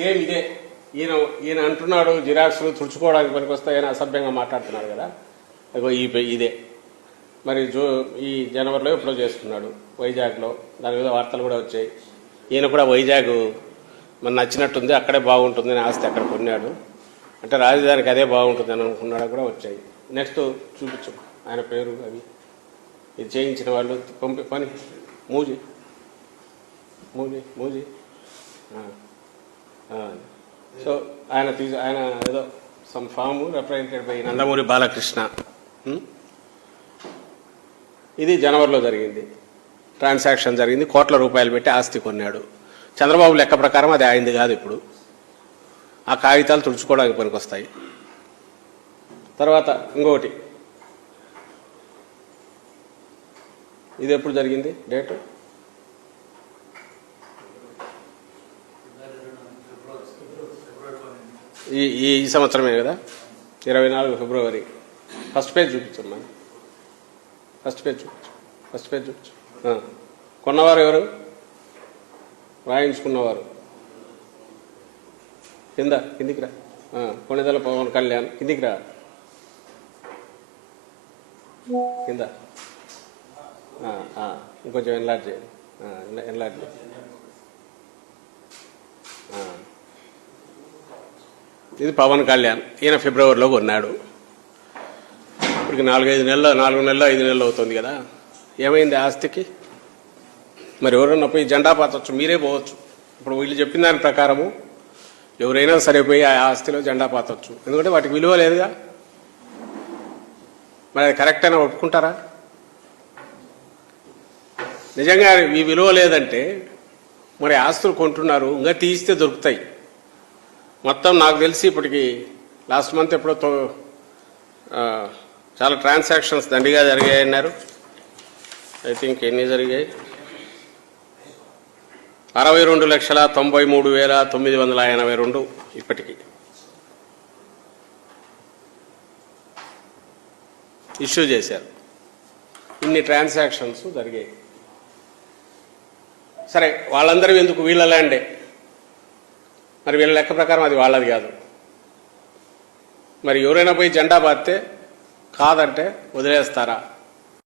Same ఇదే. ఈయన ఈయన అంటున్నాడు జిరాక్స్లు తుడుచుకోవడానికి పనికొస్తాయని అసభ్యంగా మాట్లాడుతున్నాడు కదా, అగో ఇదే. మరి ఈ జనవరిలో ఎప్పుడో చేసుకున్నాడు వైజాగ్లో, దాని మీద వార్తలు కూడా వచ్చాయి. ఈయన కూడా వైజాగ్ మన నచ్చినట్టుంది, అక్కడే బాగుంటుంది అని ఆస్తి అక్కడ కొన్నాడు, అంటే రాజధానికి అదే బాగుంటుంది అని అనుకున్నాడు కూడా వచ్చాయి. నెక్స్ట్ చూపించు ఆయన పేరు, అవి ఇది చేయించిన వాళ్ళు పని మూజీ మూజీ మూజీ. సో ఆయన ఏదో some form represented by Nandamuri Balakrishna. ఇది జనవరిలో జరిగింది ట్రాన్సాక్షన్ జరిగింది. కోట్ల రూపాయలు పెట్టి ఆస్తి కొన్నాడు. చంద్రబాబు లెక్క ప్రకారం అది ఆయనది కాదు. ఇప్పుడు ఆ కాగితాలు తుడుచుకోవడానికి పనికొస్తాయి. తర్వాత ఇంకొకటి, ఇది ఎప్పుడు జరిగింది డేటు? ఈ సంవత్సరమే కదా, 24 ఫిబ్రవరి. ఫస్ట్ పేజ్ చూపించమ్మా, ఫస్ట్ పేజ్ చూపించు. కొన్నవారు ఎవరు? రాయించుకున్నవారు కిందికి రా. కొణిదెల పవన్ కళ్యాణ్, కిందికి రా, కింద ఇంకొంచెం ఎన్లార్జ్ చేయండి, ఎన్లార్జ్ చేయండి. ఇది పవన్ కళ్యాణ్, ఈయన ఫిబ్రవరిలో కొన్నాడు. ఇప్పటికి 4 నెలలు 5 నెలలు అవుతుంది కదా. ఏమైంది ఆస్తికి? మరి ఎవరన్నా పోయి జెండా పాతవచ్చు, మీరే పోవచ్చు. ఇప్పుడు వీళ్ళు చెప్పిన దాని ప్రకారము ఎవరైనా సరే పోయి ఆ ఆస్తిలో జెండా పాతవచ్చు, ఎందుకంటే వాటికి విలువ లేదుగా. మరి అది కరెక్ట్ అయినా ఒప్పుకుంటారా? నిజంగా ఈ విలువ లేదంటే మరి ఆస్తులు కొంటున్నారు, ఇంకా తీస్తే దొరుకుతాయి. మొత్తం నాకు తెలిసి ఇప్పటికి లాస్ట్ మంత్ ఎప్పుడో చాలా ట్రాన్సాక్షన్స్ దండిగా జరిగాయి అన్నారు. ఐ థింక్ ఎన్ని జరిగాయి? 62,93,982 ఇప్పటికి ఇష్యూ చేశారు. ఇన్ని ట్రాన్సాక్షన్స్ జరిగాయి. సరే, వాళ్ళందరూ ఎందుకు? వీళ్ళ ల్యాండే. మరి వీళ్ళ లెక్క ప్రకారం అది వాళ్ళది కాదు. మరి ఎవరైనా పోయి జెండా బాస్తే కాదంటే వదిలేస్తారా?